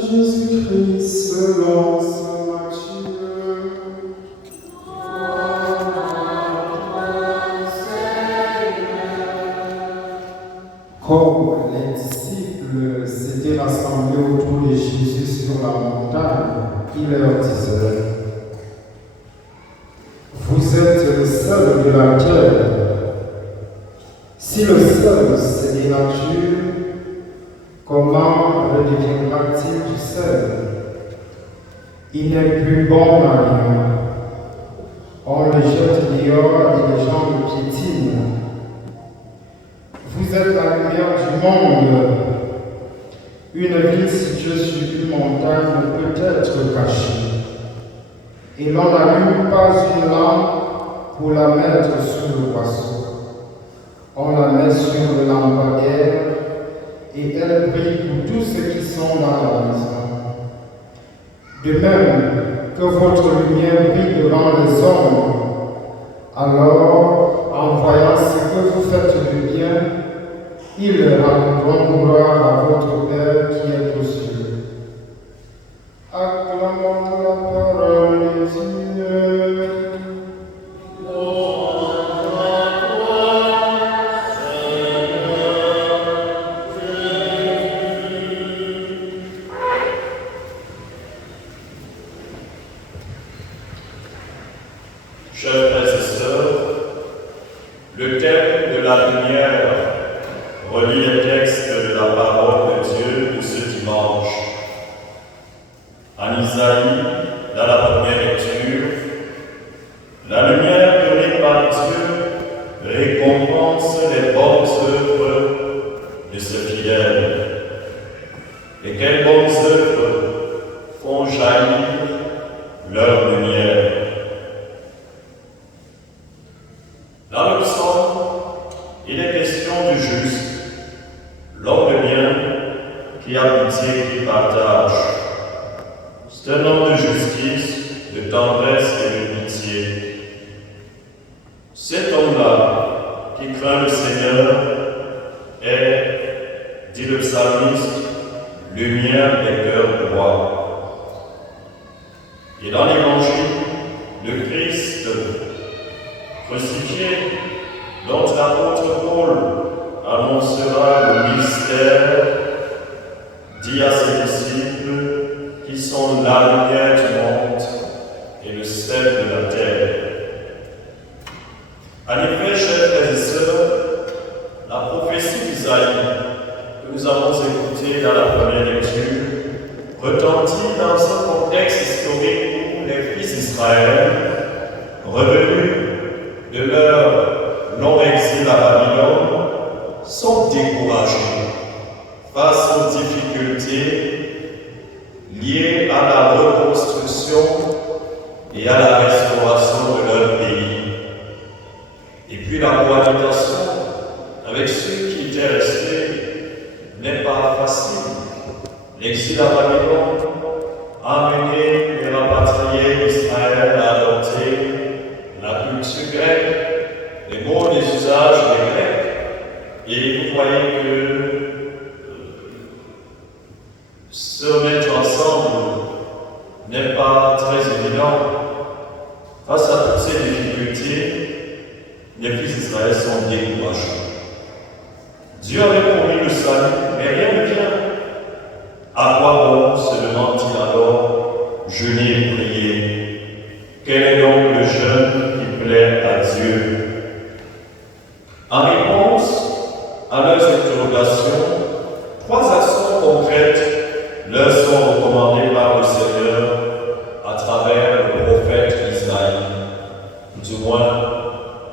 Jésus-Christ selon saint Matthieu. Comme les disciples s'étaient rassemblés autour de Jésus sur la montagne, il leur disait: vous êtes le sel de la terre. Si le sel se dénature, comment redeviendra-t-il du sel? Il n'est plus bon à rien. On le jette dehors et les gens le piétinent. Vous êtes la lumière du monde. Une ville située sur une montagne ne peut être cachée. Et l'on n'allume pas une lampe pour la mettre sous le boisseau. On la met sur le lampadaire et elle brille pour tous ceux qui sont dans la maison. De même que votre lumière brille devant les hommes, alors, en voyant ce que vous faites de bien, ils rendront gloire à votre Père qui est aux cieux. Acclamons la parole de Dieu. Chers frères et sœurs, le thème de la lumière relie les textes de la parole de Dieu de ce dimanche. En Isaïe, dans la première lecture, la lumière donnée par Dieu récompense les bonnes œuvres de ce fidèle. Et quelles bonnes œuvres font jaillir leur lumière. Dans le psaume, il est question du juste, l'homme de bien qui a pitié, qui partage. C'est un homme de justice, de tendresse et de pitié. Cet homme-là, qui craint le Seigneur, est, dit le psalmiste, lumière des cœurs droits. Et dans l'Évangile, le Christ crucifié, dont l'apôtre Paul annoncera le mystère, dit à ses disciples qui sont la lumière du monde et le sel de la terre. En effet, chers frères et sœurs, la prophétie d'Isaïe que nous avons écoutée dans la première lecture retentit dans un contexte historique où les fils d'Israël, revenus de leur long exil à Babylone, sont découragés face aux difficultés liées à la reconstruction et à la restauration de leur pays. Et puis la cohabitation avec ceux qui étaient restés n'est pas facile. L'exil à Babylone a amené les rapatriés d'Israël à adopter la culture grecque, les mots, les usages des Grecs, et vous voyez que se mettre ensemble n'est pas très évident. Face à toutes ces difficultés, les fils d'Israël sont découragés. Dieu avait promis le salut, mais rien ne vient. À quoi bon se demande-t-il alors jeûner et prier? Quel est donc le jeûne qui plaît à Dieu? En réponse à leurs interrogations, 3 actions concrètes leur sont recommandées par le Seigneur à travers le prophète Isaïe, du moins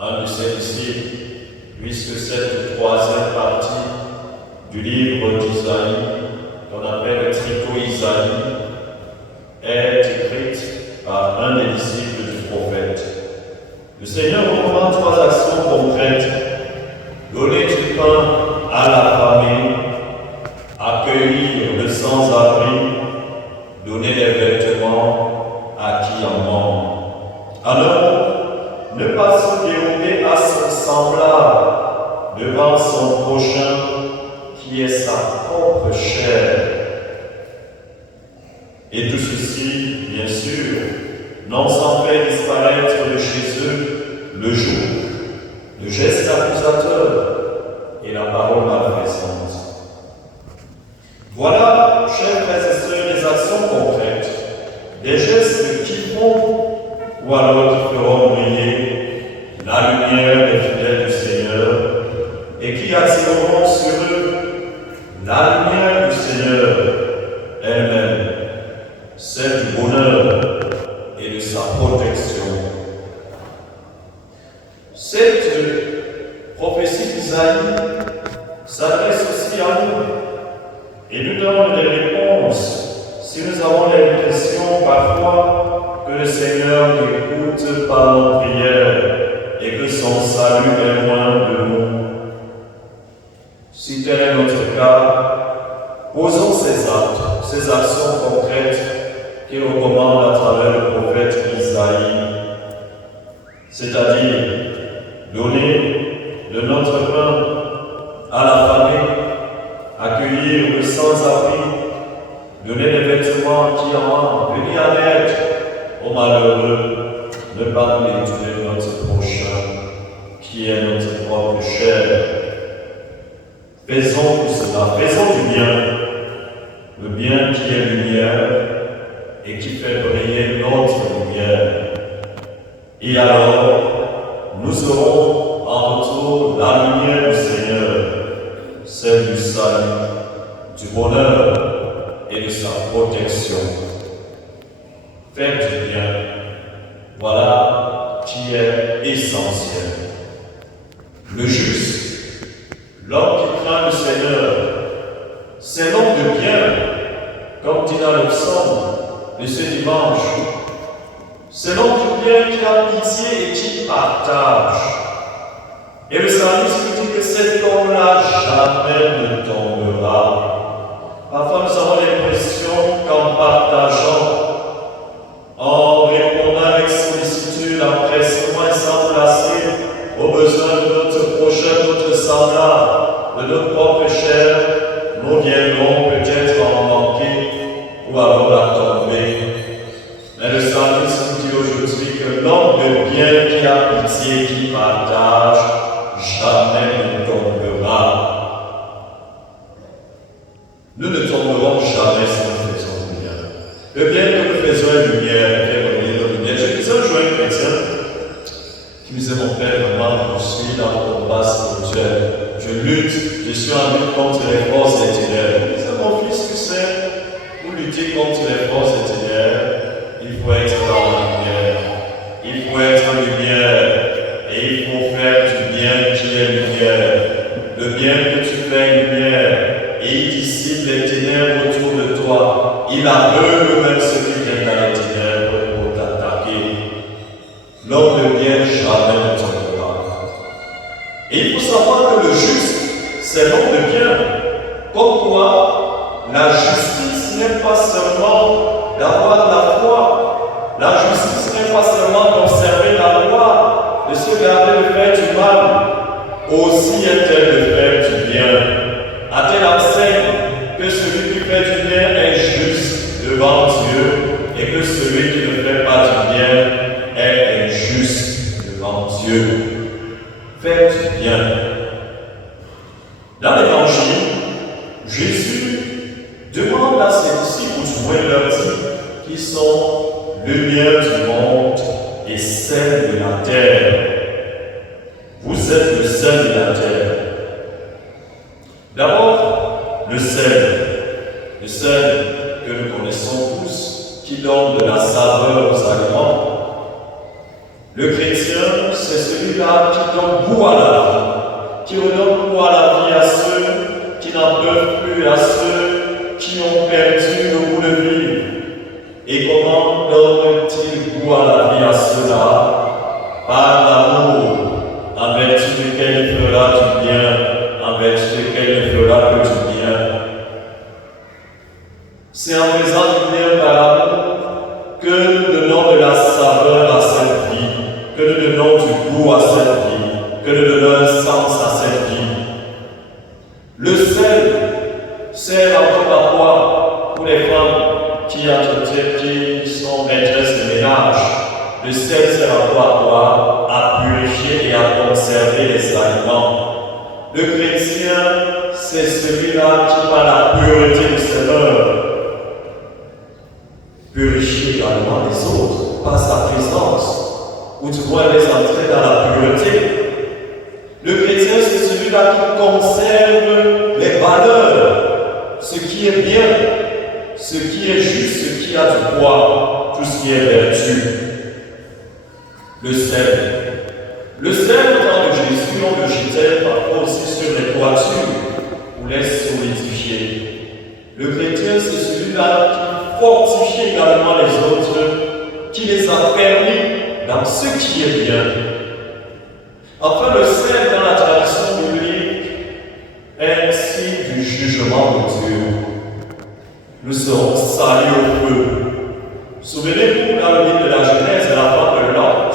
un de ses disciples, puisque cette 3e partie du livre d'Isaïe, qu'on appelle le Trito Isaïe, est écrite par un des disciples du prophète. Le Seigneur recommande 3 actions concrètes: donner du pain à l'affamé, accueillir le sans-abri, donner des vêtements à qui en manque. Alors, ne pas se dérober à son semblable devant son prochain qui est sa propre chair. Et tout ceci, bien sûr, non sans faire disparaître de chez eux le jour, le geste accusateur et la parole malfaisante. Voilà, chers frères et sœurs, des actions concrètes, des gestes qui font ou alors qui feront briller la lumière des fidèles du Seigneur et qui attireront sur eux la lumière du Seigneur elle-même, celle du bonheur et de sa protection. Cette prophétie d'Isaïe s'adresse aussi à nous et nous donne des réponses si nous avons l'impression parfois que le Seigneur n'écoute pas nos prières et que son salut est loin de nous. Si tel est notre cas, posons ces actes, ces actions concrètes qu'il recommande à travers le prophète Isaïe, c'est-à-dire donner de notre pain à l'affamé, accueillir le sans-abri, donner des vêtements qui en venir en aide aux malheureux, ne pas négliger notre prochain, qui est notre propre chair. Faisons tout cela, faisons du bien, le bien qui est lumière et qui fait briller notre lumière. Et alors, nous aurons en retour la lumière du Seigneur, celle du salut, du bonheur et de sa protection. Faire du bien, voilà qui est essentiel. Le juste, l'homme qui craint le Seigneur, c'est l'homme de bien, comme dit dans le psaume de ce dimanche. C'est l'homme du bien qui a pitié et qui partage. Et le psalmiste nous dit que cet homme-là jamais ne tombera. Parfois nous avons l'impression qu'en partageant, en répondant avec sollicitude, empressement et sans placer aux besoins de notre prochain, notre semblable, de notre propre chair, nous viendrons peut-être en manquer ou alors la tomber. Mais le psalmiste nous dit aujourd'hui que l'homme de bien qui a pitié, qui partage, jamais ne tombera. Nous ne tomberons jamais si nous faisons du bien. Le bien que nous faisons est lumière, fait lumière. Je disais un jour à un chrétien qui me disait, mon père, vraiment, je suis dans le combat spirituel. Je lutte, je suis en lutte contre les forces des ténèbres. Il disait, mon fils, tu sais, pour lutter contre les forces des ténèbres, il faut être dans la lumière. Il faut être en lumière. Et il faut faire du bien qui est lumière. Le bien que tu fais lumière. Et il dissipe les ténèbres autour de toi. Il aveugle même ceux qui viennent dans les ténèbres pour t'attaquer. L'homme de bien jamais ne tombera. Et il faut savoir que le juste, c'est l'homme de bien. Comme quoi, la justice n'est pas seulement d'avoir la foi. La justice n'est pas seulement d'observer la loi, de se garder de faire du mal. Aussi est-elle de faire du bien. A-t-elle enseigne que celui qui fait du bien est juste devant Dieu et que celui qui ne fait pas du bien est injuste devant Dieu. Faire du bien. Dans l'Évangile, Jésus demande à ses disciples, ou du moins leur dit, qu'ils sont lumière du monde et sel de la terre. Vous êtes le sel de la terre. D'abord, le sel que nous connaissons tous, qui donne de la saveur aux aliments. Le chrétien, c'est celui-là qui donne goût à la vie, qui redonne goût à la vie à ceux qui n'en peuvent plus, à ceux qui ont perdu le goût de vivre. Et comment donne-t-il goût à la vie à ceux-là? Par l'amour, en vertu duquel il fera du bien, en vertu duquel il fera que du bien. C'est en faisant du bien par l'amour que nous donnons de la saveur à cette vie, que nous donnons du goût à cette vie, que nous donnons un sens à cette vie. Le sel sert encore à quoi? Pour les femmes qui sont maîtresses de ménage. Le sel sert à quoi? À purifier et à conserver les aliments. Le chrétien, c'est celui-là qui, par la pureté de ses œuvres, purifie également les autres par sa présence, ou du moins les entrer dans la pureté. Le chrétien, c'est celui-là qui conserve les valeurs, ce qui est bien, ce qui est juste, ce qui a du poids, tout ce qui est vertu. Le sel. Le sel, au temps de Jésus, on le jetait parfois aussi sur les toitures pour les solidifier. Le chrétien, c'est celui-là qui fortifie également les autres, qui les affermit dans ce qui est bien. Enfin, le sel, dans la tradition biblique, est un signe du jugement de Dieu. Nous serons salis au feu. Souvenez-vous, dans le livre de la Genèse, la femme de Lot,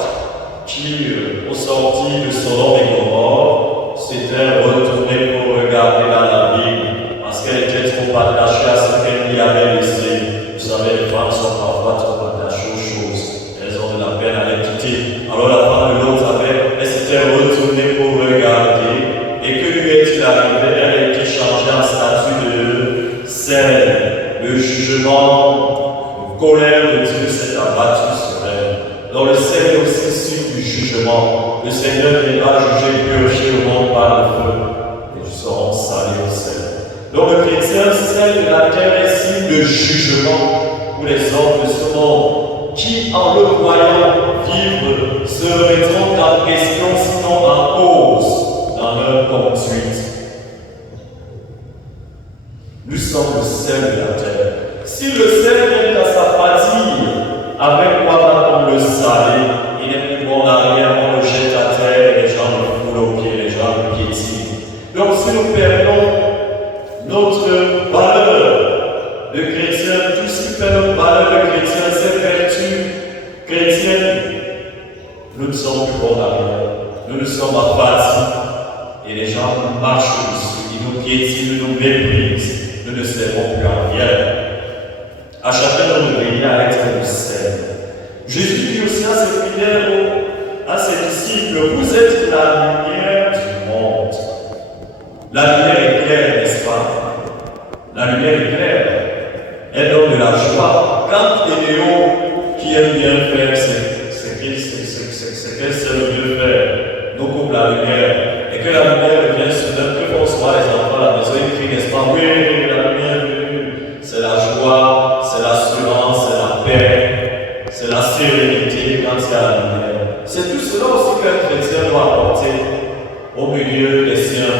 qui, au sorti de Sodome et Gomorrhe, s'était retournée pour regarder dans la Bible, parce qu'elle était trop attachée à ce qu'elle y avait laissé. Vous savez, les femmes sont parfois trop attachées aux choses. Elles ont de la peine à les quitter. Alors la femme de Lot elle s'était retournée pour regarder. Et que lui est-il arrivé? Elle a été changée en statue de sel. Le jugement, la colère de Dieu s'est abattue sur elle. Donc le sel est aussi signe du jugement. Le Seigneur viendra juger et purifier le monde par le feu. Et nous serons salis au sel. Donc le chrétien, sel de la terre, est signe de jugement pour les hommes de ce monde, qui, en le voyant vivre, se remettront en question, sinon en cause, dans leur conduite. Nous sommes le sel de la terre. Si le sel vient à sa fatigue, avec quoi va-t-on le saler? Il n'est plus bon à rien, on le jette à terre, et les gens le foulent aux pieds, les gens le piétinent. Donc si nous perdons notre valeur de chrétien, tout ce qui fait notre valeur de chrétien, ces vertus chrétiennes, nous ne sommes plus bons à rien. Nous ne sommes pas fatigués. Et les gens marchent dessus, ils nous piétinent, ils nous méprisent. Nous ne servons plus à rien. À chacun de nous veiller à être du sel. Jésus dit aussi à ses fidèles, à ses disciples, vous êtes la lumière du monde. La lumière est claire, n'est-ce pas? La lumière est claire. Elle donne de la joie. Quand Éléo, qui aime bien faire, c'est qu'elle sait le mieux faire, nous coupe la lumière. Et que la lumière revient sur notre que bonsoir les enfants à la maison, ils crient, n'est-ce pas? Oui, la lumière est venue. C'est la joie, c'est l'assurance, c'est la paix, c'est la sérénité quand il y a la lumière. C'est tout cela aussi qu'un chrétien doit apporter au milieu des siens.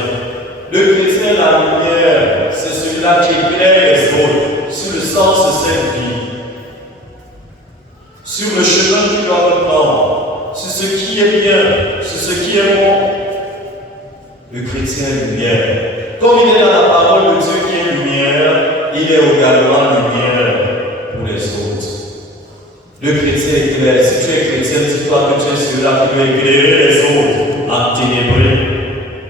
Le chrétien, la lumière, c'est celui-là qui éclaire les autres sur le sens de cette vie, sur le chemin qu'il doit reprendre, sur ce qui est bien, sur ce qui est bon. Le chrétien est lumière. Comme il est dans la parole de Dieu qui est lumière, il est également lumière pour les autres. Le chrétien est clair. Si tu es chrétien, dis-toi que tu es celui-là qui doit éclairer les autres en ténébrés,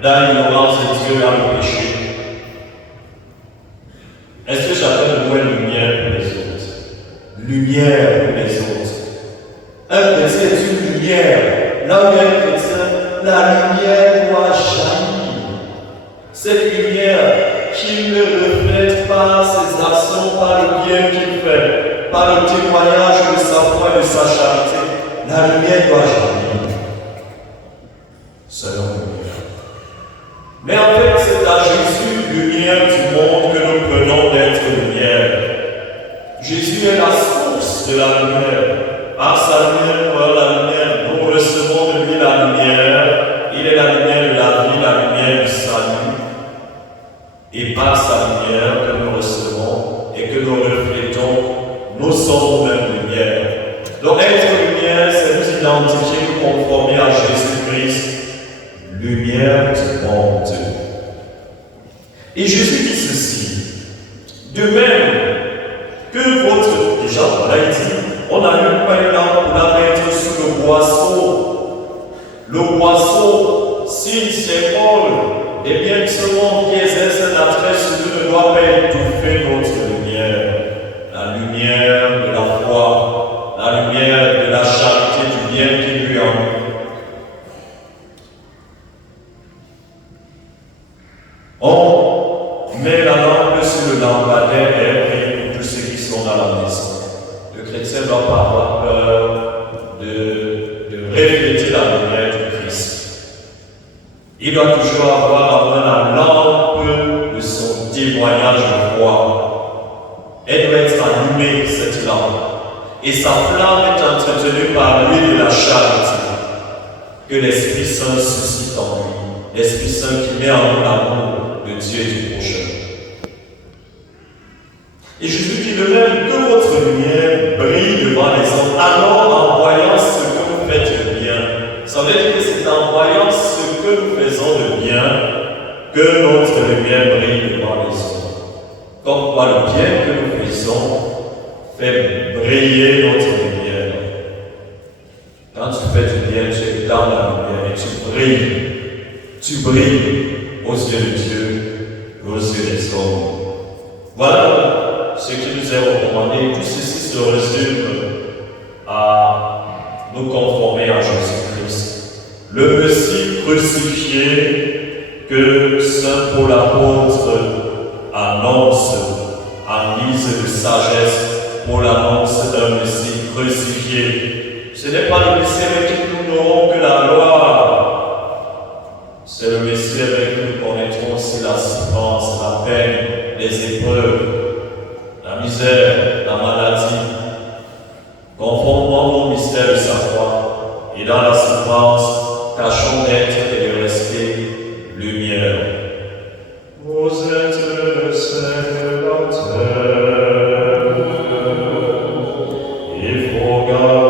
dans l'ignorance de Dieu, dans le péché. Est-ce que chacun de nous est lumière pour les autres? Lumière pour les autres. Un chrétien est une lumière. Là où il y a un chrétien, la lumière doit jaillir. Cette lumière qui ne reflète pas ses actions par le bien qu'il fait, par le témoignage de sa foi et de sa charité. La lumière doit jaillir. Selon lumière. Mais en fait, c'est à Jésus, lumière du monde, que nous prenons d'être lumière. Jésus est la source de la lumière. Par sa lumière, par la lumière, nous recevons de lui la lumière. Il est la lumière de la vie, la lumière du salut. Et par sa lumière que nous recevons et que nous reflétons, nous sommes même lumière. Donc être lumière, c'est nous identifier, nous conformer à Jésus-Christ, lumière du monde. Et Jésus dit ceci, de même que votre, déjà voilà il dit, on a eu pas une lampe pour la mettre sous le boisseau. Le boisseau, signe, symbole, et bien que ce monde qui exerce un attrait sur nous ne doit pas étouffer notre lumière. La lumière être allumée, cette lampe, et sa flamme est entretenue par l'huile de la charité que l'Esprit Saint suscite en lui, l'Esprit Saint qui met en nous l'amour de Dieu et du prochain. Et Jésus dit de même que votre lumière brille devant les hommes, alors en voyant ce que vous faites de bien. Ça veut dire que c'est en voyant ce que nous faisons de bien que notre lumière brille devant les hommes. Comme quoi le bien que nous faisons fait briller notre lumière. Quand tu fais du bien, tu es dans la lumière et tu brilles. Tu brilles aux yeux de Dieu et aux yeux des hommes. Voilà ce qui nous est recommandé. Tout ceci se résume à nous conformer à Jésus-Christ. Le Messie crucifié que Saint Paul apôtre annonce en guise de sagesse pour l'annonce d'un Messie crucifié. Ce n'est pas le Messie avec qui nous n'aurons que la gloire. C'est le Messie avec qui nous connaîtrons aussi la souffrance, la peine, les épreuves, la misère, la maladie. Conformément au mystère de sa foi, et dans la souffrance, tâchons d'être et de rester lumière. Vous êtes le sel de la terre, il faut garder